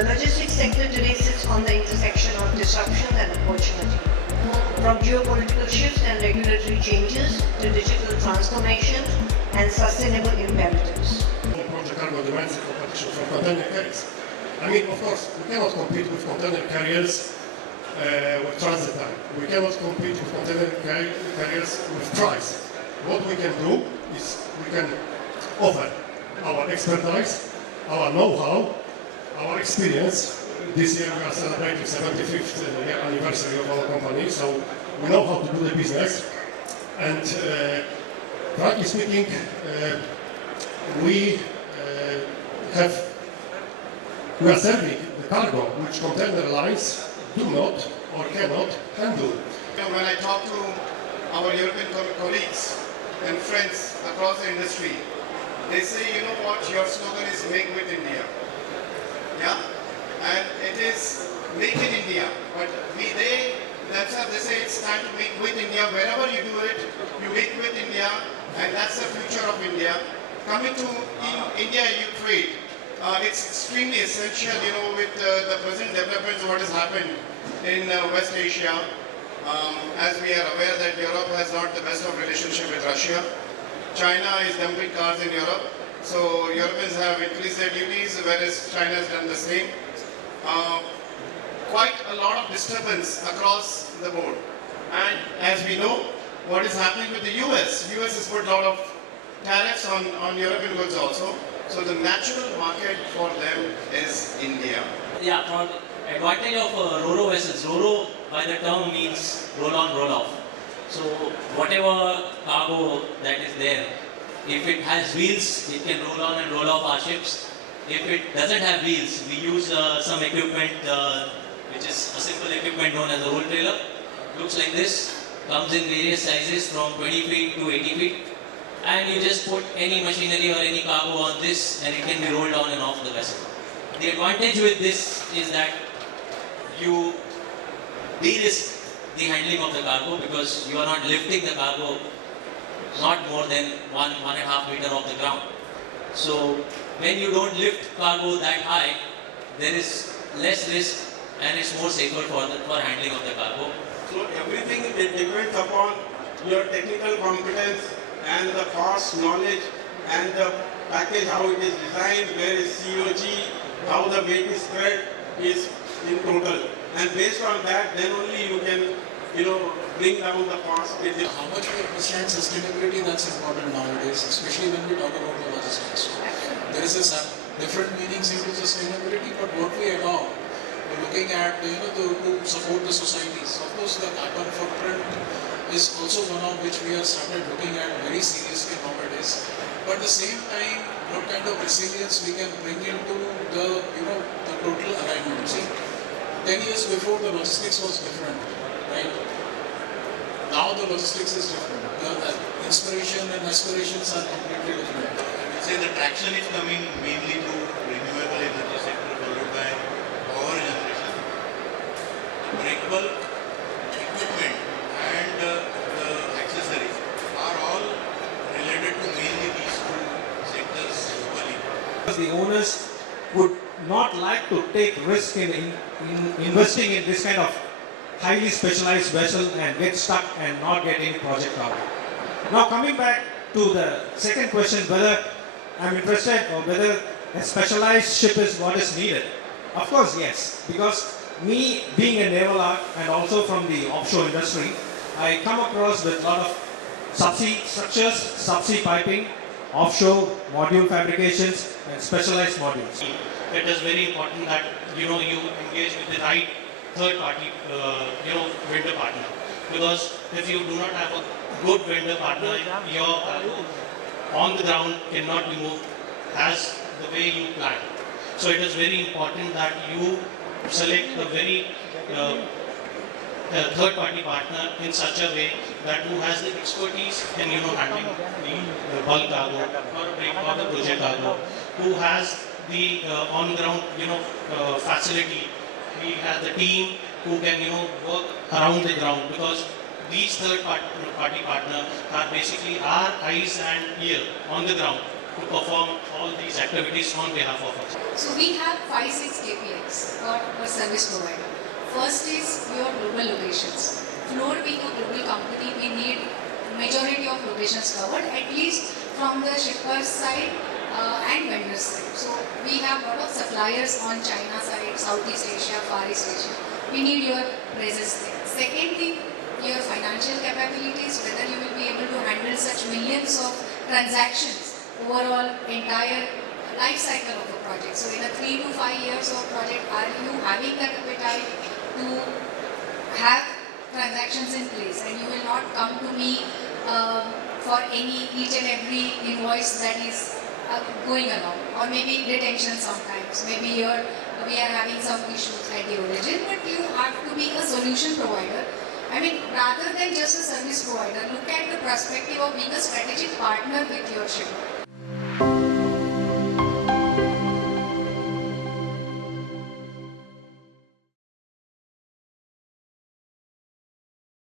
The logistics sector today sits on the intersection of disruption and opportunity. From geopolitical shifts and regulatory changes to digital transformation and sustainable imperatives. Project cargo demands a competition from container carriers. I mean, of course, we cannot compete with container carriers with transit time. We cannot compete with container carriers with price. What we can do is we can offer our expertise, our know-how, our experience. This year we are celebrating 75th year anniversary of our company, so we know how to do the business. And frankly speaking, we are serving the cargo which container lines do not or cannot handle. When I talk to our European colleagues and friends across the industry, they say, you know what, your slogan is Make with India. Yeah? And it is Make in India. But they themselves, they say it's time to make with India. Wherever you do it, you make with India, and that's the future of India. Coming to India-EU trade, it's extremely essential, you know, with the present developments, what has happened in West Asia. As we are aware that Europe has not the best of relationship with Russia. China is dumping cars in Europe, so Europeans have increased their duties, whereas China has done the same. Quite a lot of disturbance across the board. And as we know, what is happening with the US? US has put a lot of tariffs on European goods also. So the natural market for them is India. Yeah, for advantage of Ro-Ro vessels, Ro-Ro by the term means roll on, roll off. So whatever cargo that is there, if it has wheels, it can roll on and roll off our ships. If it doesn't have wheels, we use some equipment which is a simple equipment known as a roll trailer. Looks like this, comes in various sizes from 20 feet to 80 feet. And you just put any machinery or any cargo on this and it can be rolled on and off the vessel. The advantage with this is that you de-risk the handling of the cargo because you are not lifting the cargo not more than 1.5 meters off the ground. So when you don't lift cargo that high, there is less risk and it's more safer for handling of the cargo. So everything depends upon your technical competence and the cost knowledge and the package, how it is designed, where is COG, how the weight is spread is in total. And based on that, then only you can, bring down the cost. How much we understand sustainability, that's important nowadays, especially when we talk about the logistics. There is different meanings into sustainability, but what we adopt, we're looking at, to support the societies. Of course, the carbon footprint is also one of which we have started looking at very seriously nowadays. But at the same time, what kind of resilience we can bring into the, the total alignment. See, 10 years before the logistics was different, right? Now the logistics is different. The inspiration and aspirations are completely different. Say the traction is coming mainly to renewable energy sector followed by power generation. Breakbulk equipment and the accessories are all related to mainly these two sectors globally. The owners would not like to take risk in investing in this kind of highly specialized vessel and get stuck and not get any project out. Now coming back to the second question, whether I'm interested or whether a specialized ship is what is needed. Of course, yes, because me being a naval art and also from the offshore industry, I come across with a lot of subsea structures, subsea piping, offshore module fabrications and specialized modules. It is very important that you engage with the right third party vendor partner, because if you do not have a good vendor partner, your cargo on the ground cannot be moved as the way you plan. So it is very important that you select a very third party partner in such a way that who has the expertise in handling the bulk cargo or the project cargo, who has the on ground facility. We have the team who can work around the ground, because these third party partners are basically our eyes and ear on the ground to perform all these activities on behalf of us? So we have 5-6 KPIs for a service provider. First is your global locations. Floor being a global company, we need majority of locations covered, at least from the shipper's side and vendor's side. So we have a lot of suppliers on China side, Southeast Asia, Far East Asia. We need your presence there. Second thing, your financial capabilities, whether you will be able to handle such millions of transactions overall entire life cycle of a project. So in a 3 to 5 years of project, are you having that appetite to have transactions in place, and you will not come to me for each and every invoice that is going along, or maybe detention sometimes, maybe we are having some issues at the origin, but you have to be a solution provider. I mean, rather than just a service provider, look at the perspective of being a strategic partner with your shipper.